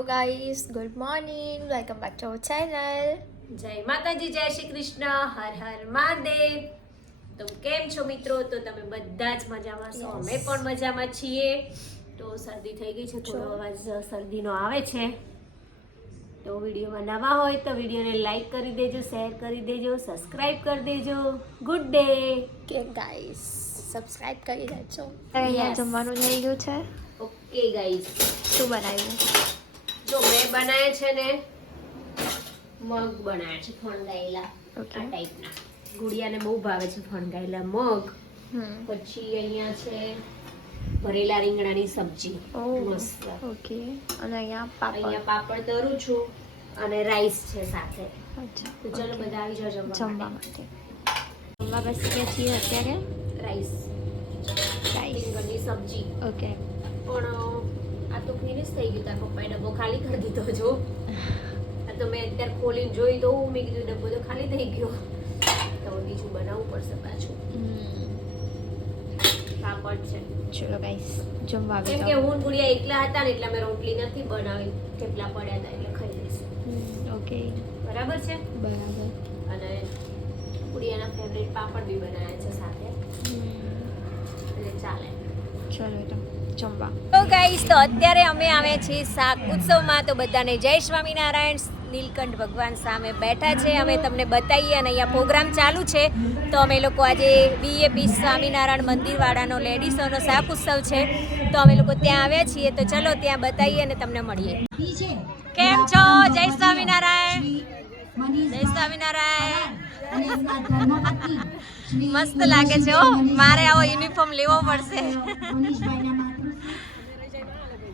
Hello guys, good morning, welcome back to our channel. જય માતાજી, જય શ્રી કૃષ્ણ, હર હર મહાદેવ. તો કેમ છો મિત્રો? તો તમે બધા જ મજામાં છો? અમે પણ મજામાં છીએ. તો શરદી થઈ ગઈ છે, થોડો અવાજ શરદીનો આવે છે. તો વિડીયોમાં નવા હોય તો વિડીયોને લાઈક કરી દેજો, શેર કરી દેજો, સબસ્ક્રાઇબ કરી દેજો. Good day. કે ગાઈસ સબસ્ક્રાઇબ કરી દેજો. Yes. અહીંયા જમવાનું થઈ ગયું છે. ઓકે ગાઈસ, શું બનાવ્યું? જો મેં બનાવ્યા છે ને મગ બનાવ્યા છે ફણગાયેલા. Okay. આ ટાઈપના ગુડિયાને બહુ ભાવે છે ફણગાયેલા મગ. હમ. પછી અહીંયા છે ભરેલા રીંગણાની સબ્જી. ઓહ, મસ્ત. ઓકે. અને અહીંયા અહીંયા પાપડ. પાપડ તરું છું અને રાઈસ છે સાથે. અચ્છા. તો ચલો બધા આવી જાઓ જમવા જમવા માટે. માટે. જમવા બેસી ગયા છીએ અત્યારે. Rice, rice. રીંગણની સબ્જી. ઓકે. પણ આ તો ફિનિશ થઈ ગયું. તાર પપ્પાએ ડબ્બો ખાલી કરી દીધો. જો આ તો મેં અત્યારે ખોલીને જોઈ તો મેં કીધું ડબ્બો તો ખાલી થઈ ગયો. તો બીજું બનાવવું પડશે પાછું. પાપડ છે. ચલો ગાઈસ જમવા કેમ કે બેસો. હું ને ગુડિયા એકલા હતા ને એટલે અમે રોટલી નથી બનાવી. થેપલા પડ્યા હતા એટલે ખાઈ લઈશું. ઓકે. બરાબર છે. બરાબર. અને ગુડિયાના ફેવરેટ પાપડ બી બનાવ્યા છે સાથે, એટલે ચાલે. ચલો તો જમવા. તો ગાઈસ, તો અત્યારે અમે આવ્યા છીએ શાક ઉત્સવમાં. તો બધાને જય સ્વામિનારાયણ. નીલકંઠ ભગવાન સામે બેઠા છે. અમે તમને બતાવીએ અને અહીંયા પ્રોગ્રામ ચાલુ છે. તો અમે લોકો આજે બીએપી સ્વામિનારાયણ મંદિરવાળાનો લેડીઝોનો શાક ઉત્સવ છે. તો અમે લોકો ત્યાં આવ્યા છીએ. તો ચલો ત્યાં બતાવીએ અને તમને મળીએ. કેમ છો? જય સ્વામિનારાયણ. જય સ્વામિનારાયણ. મસ્ત લાગે છે હો. મારે આવો યુનિફોર્મ લેવો પડશે.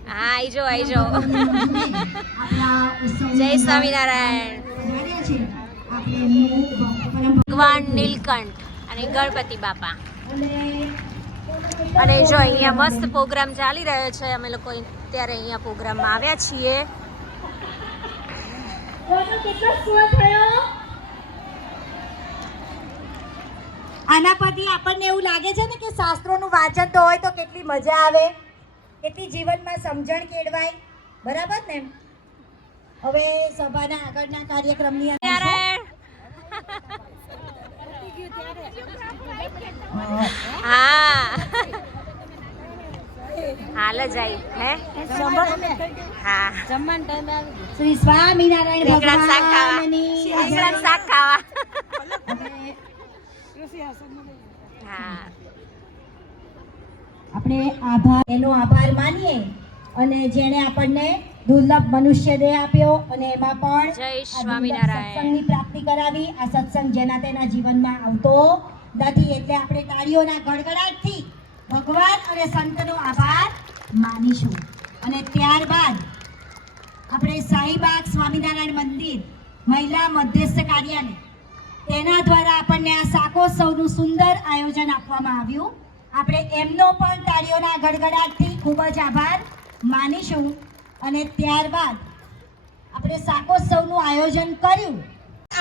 હા, આઈજો આઈજો. જય સ્વામિનારાયણ. ભગવાન નીલકંઠ અને ગણપતિ બાપા. અને જો અહીંયા મસ્ત પ્રોગ્રામ ચાલી રહ્યો છે. અમે લોકો અત્યારે અહીંયા પ્રોગ્રામમાં આવ્યા છીએ. આના પરથી આપણને એવું લાગે છે ને કે શાસ્ત્રોનું વાંચન તો હોય તો કેટલી મજા આવે, કેટલી જીવનમાં સમજણ કેળવાય. બરાબર ને? હવે સભાના આગળના કાર્યક્રમની અંદર હા, હાલ જાય હે. હા, શ્રી સ્વામિનારાયણ રીંગણાનું શાક ખાવા. ભગવાનની રીંગણાનું શાક ખાવા. હા, આપણે એનો આભાર માનીએ અને જેણે આપણને દુર્લભ મનુષ્ય દેહ આપ્યો અને એમાં પણ જય આ દુર્લભ સ્વામિનારાયણ. સત્સંગની પ્રાપ્તિ કરાવી. આ સત્સંગ જેના તેના જીવનમાં આવતો નથી, એટલે આપણે તાળીઓના ગડગડાટથી ભગવાન અને સંતનો આભાર માનીશું. અને ત્યારબાદ આપણે શાહીબાગ સ્વામિનારાયણ મંદિર મહિલા મધ્યસ્થ કાર્યાલય તેના દ્વારા આપણને આ શાકોત્સવનું સુંદર આયોજન આપવામાં આવ્યું. આપણે એમનો પણ તાળીઓના ગડગડાટથી ખૂબ જ આભાર માનીશું. અને ત્યારબાદ આપણે શાકોત્સવનું આયોજન કર્યું.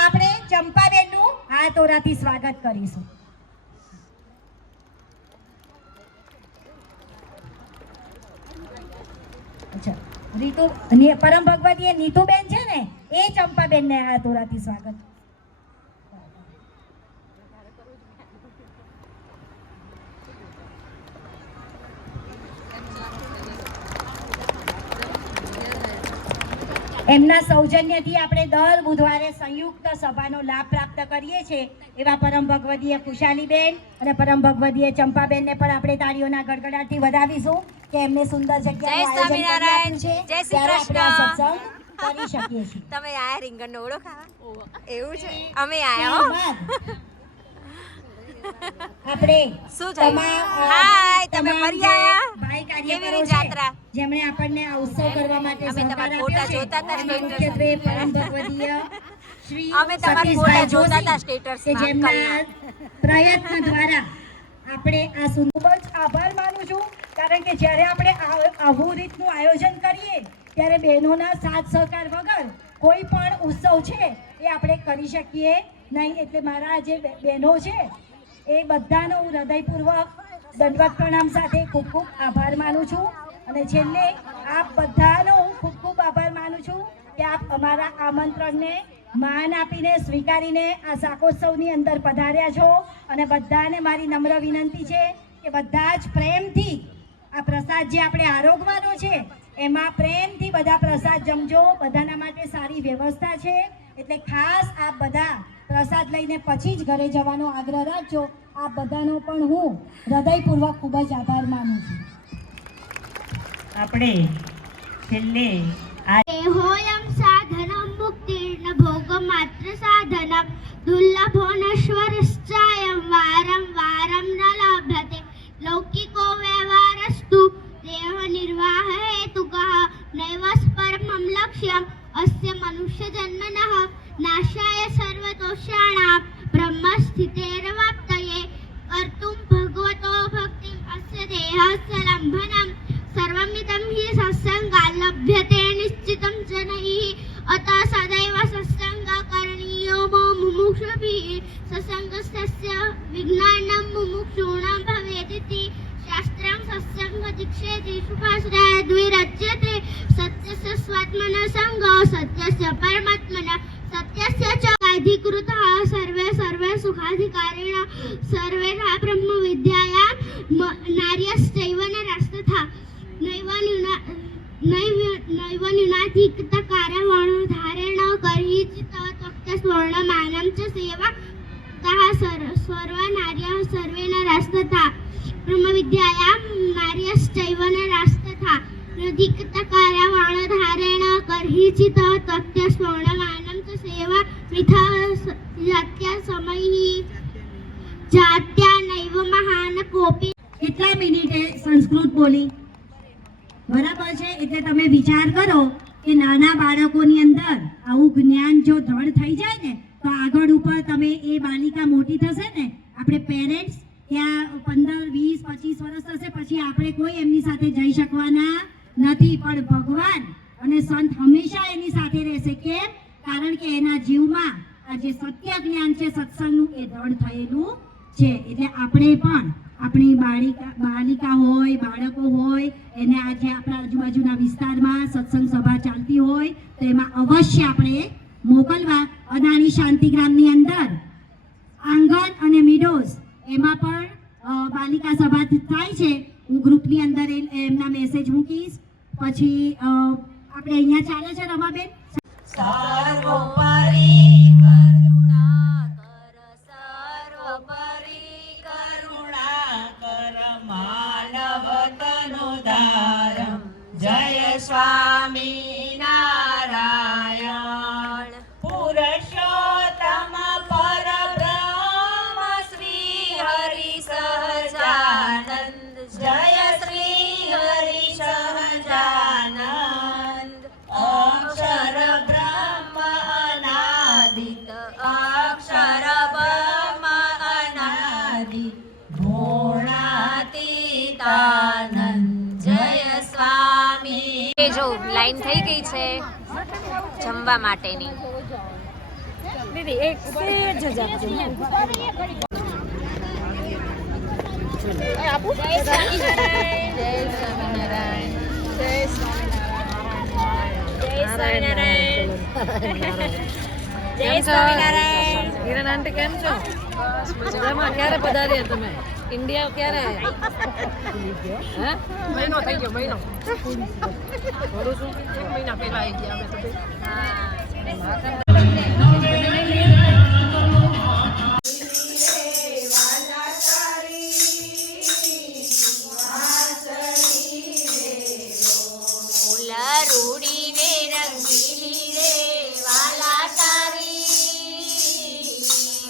આપણે ચંપાબેનનું હાથોરાથી સ્વાગત કરીશું. અચ્છા, રીતુ પરમ ભગવતી નીતુબેન છે ને, એ ચંપાબેનને હાથોરાથી સ્વાગત. એમના સૌજન્યથી આપણે દર બુધવારે સંયુક્ત સભાનો લાભ પ્રાપ્ત કરીએ છીએ. એવા પરમ ભગવદીય ખુશાલીબેન અને પરમ ભગવદીય ચંપાબેનને પણ આપણે તાળીઓના ગડગડાટથી વધાવીશું કે એમને સુંદર જગ્યાનું જય સ્વામિનારાયણ. આયોજન જય શ્રી ત્યારે આપણે આ કૃષ્ણ. સત્સંગ કરી શકીએ છીએ. તમે આયા રીંગણનો ઓળો ખાવા? એવું છે. અમે આયા હો. આપણે શું થયું? હાય, તમે ફરી આયા? ભાઈ કેવી કાર્યકરો રહી છે, જાત્રા? જેમણે આપણને આ ઉત્સવ કરવા માટે અમે સહકાર તમારા આપ્યો ફોટા છે. જોતા હતા એમાં સ્ટેટસ. મુખ્યત્વે પરમ ભગવદીય શ્રી અમે તમારા ફોટા સતીશભાઈ જોતા હતા જોશી સ્ટેટસમાં, કે જેમના પ્રયત્ન દ્વારા આપણે આ ખૂબ જ આભાર માનું છું. કારણ કે જ્યારે આપણે આવું રીતનું આયોજન કરીએ ત્યારે બહેનોના સાથ સહકાર વગર કોઈ પણ ઉત્સવ છે એ આપણે કરી શકીએ નહીં. એટલે મારા જે બહેનો છે એ બધાનો હું હૃદયપૂર્વક દંડવત પ્રણામ સાથે ખૂબ ખૂબ આભાર માનું છું. અને છેલ્લે આપ બધાનો હું ખૂબ ખૂબ આભાર માનું આપ અમારા આમંત્રણને માન આપીને સ્વીકારીને આ શાકોત્સવની અંદર પધાર્યા છો અને બધાને મારી નમ્ર વિનંતી છે કે બધા જ પ્રેમથી આ પ્રસાદ જે આપણે આરોગવાનો છે એમાં પ્રેમથી બધા પ્રસાદ જમજો. બધાના માટે સારી વ્યવસ્થા છે એટલે ખાસ આપ બધા પ્રસાદ લઈને પછી જ ઘરે જવાનો આગ્રહ રાખજો. આ બધાનો પણ હું હૃદયપૂર્વક ખૂબ જ આભાર માનું છું. આપણે છેલ્લે देहोऽयं साधनं मुक्तिर्न भोगमात्र साधनं दुर्लभो नश्वरश्चायं वारं वारं न लभते लौकिको व्यवहारस्तु देहनिर्वाह हेतुकः नैव परमं लक्ष्यम् अस्य मनुष्यजन्मनः नाशाय सर्वदोषाणां ब्रह्मस्थितेर्वाप्तये कर्तुं भगवतो भक्तिम् अस्य देहस्य लम्भनं सर्वमिदं हि सत्सङ्गात् लभ्यते निश्चितं जनैः अतः सदैव सत्सङ्गः करणीयो मुमुक्षुभिः सत्सङ्गस्य विज्ञानं मुमुक्षूणां भवेदिति शास्त्रं सत्सङ्गदीक्षेति सुखाश्रय द्विरच्यते सत्यस्य स्वात्मनः सङ्गः सत्यस्य परमात्मनः सत्यस्य च अधिकृतः सर्वे सुखाधिकारिणः सर्वे ब्रह्मविद्यायां नार्यश्चैव नरस्तथा नैव न्यूनाधिककारवणधारेण कर्हिचित्तवत्वक्तस्वर्णमानं च सेवा तः सर्वनार्यः सर्वे नरस्तथा ब्रह्मविद्यायां नार्यश्चैव नरस्तथा नधिककारवणधारेण कर्हिचित्तवत्वक्तस्वर्णमानं च सेवा वृथा जात्या नैव महान कोपि. કેટલા મિનિટે સંસ્કૃત બોલી બરાબર છે. એટલે તમે વિચાર કરો કે નાના બાળકોની અંદર આવું જ્ઞાન જો દ્રઢ થઈ જાય ને તો આગળ ઉપર તમે એ બાલિકા મોટી થશે ને આપણે પેરેન્ટ્સ ત્યાં 15, 20, 25 વર્ષ થશે પછી આપણે કોઈ એમની સાથે જઈ શકવાના નથી. પણ ભગવાન અને સંત હંમેશા એની સાથે રહેશે. કેમ? કારણ કે એના જીવમાં આ જે સત્ય જ્ઞાન છે સત્સંગનું એ દ્રઢ થયેલું છે. એટલે આપણે પણ આપણી બાલિકા હોય બાળકો હોય એને આજે આપણા આજુબાજુના વિસ્તારમાં સત્સંગ સભા ચાલતી હોય તો એમાં અવશ્ય આપણે મોકલવા. અદાણી શાંતિગ્રામની અંદર આંગણ અને મિડોઝ એમાં પણ બાલિકા સભા થાય છે. હું ગ્રુપની અંદર એમના મેસેજ મૂકીશ. પછી આપણે અહીંયા ચાલે છે રમાબેન સર્વોપરી કરુણાકર સર્વોપરી કરુણાકર માનવતનોદ્ધારમ જય સ્વામી નારાયણ પુરુષોત્તમ પરબ્રહ્મ શ્રી હરિ સહજાનંદ જય શ્રી હરિ સહજાનંદ અક્ષર બ્રહ્મ અનાદિત અક્ષર બ્રહ્મ અનાદિ ભૂણાતીતાનંદ જય સ્વામી. એ જો લાઈન થઈ ગઈ છે જમવા માટેની. દીદી એક સેજ જ આપજો. જય સ્વામિનારાયણ. જય સ્વામિનારાયણ. જય સ્વામિનારાયણ. જય સ્વામિનારાયણ. હિરણ આંટી કેમ છો? મજામાં. ક્યારે પધાર્યા તમે? ઇન્ડિયા ક્યારે આવ્યા? મહિનો થઈ ગયો. મહિનો થોડું શું 1 મહિના પહેલા આવી ગયા અમે તો. રૂડી રે રંગીલી રે વાલા તારી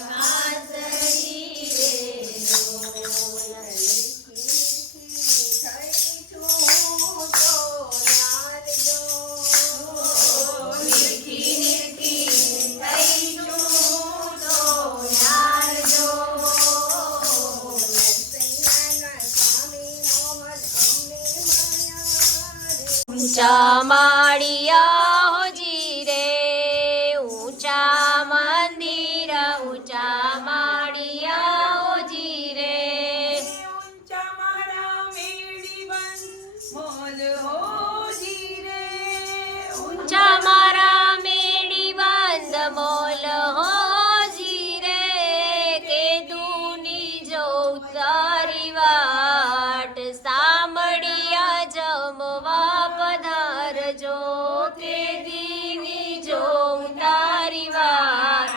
વાંસળી રે ઊંચા માળિયા હોજી રે ઊંચા મંદિર ઊંચા માળિયા હોજી રે ઊંચા મારા મેળી બંધ મોલ હોજી રે ઊંચા મારા કે દીની જોઉં તારી વાત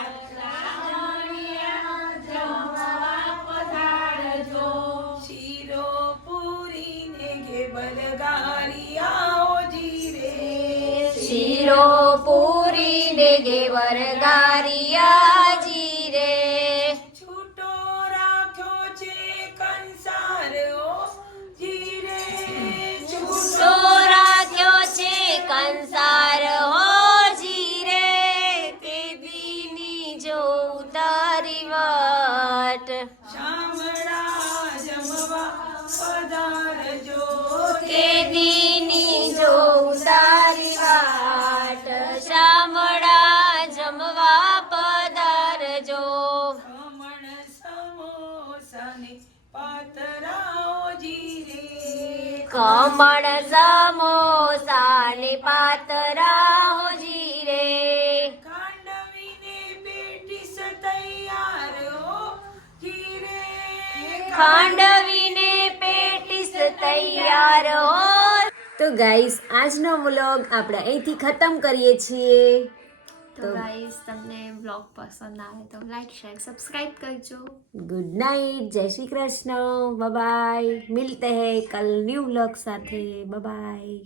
શીરો પૂરી ને ઘે બલગારિયાઓ જીરે શીરો પૂરી ને ઘેવર ગારિયા જીરે છૂટો રાખ્યો છે કંસાર ઓ જીરે છૂટો રાખ્યો છે કંસાર હો જીરે તે દીની જોઉં તારી વાટ શામળા જમવા પધારજો કે દીની જોઉં તારી વાટ શામળા જમવા પધારજો ખમણ સમોસાને પાતરાઓ જીરે ખમણ સમોસા ને પાતરા જીરે ખાંડવીને પેટીસ તૈયાર ઓ જીરે ખાંડવીને પેટીસ તૈયાર હો તો ગાઈસ આજનો વ્લોગ આપણે અહીંથી ખતમ કરીએ છીએ તો ગાઈસ તમને બ્લોગ પસંદ આવે તો લાઈક શેર સબસ્ક્રાઇબ કરજો ગુડ નાઇટ જય શ્રી કૃષ્ણ બાય મિલતે હૈ કલ ન્યૂ વ્લોગ સાથે બાય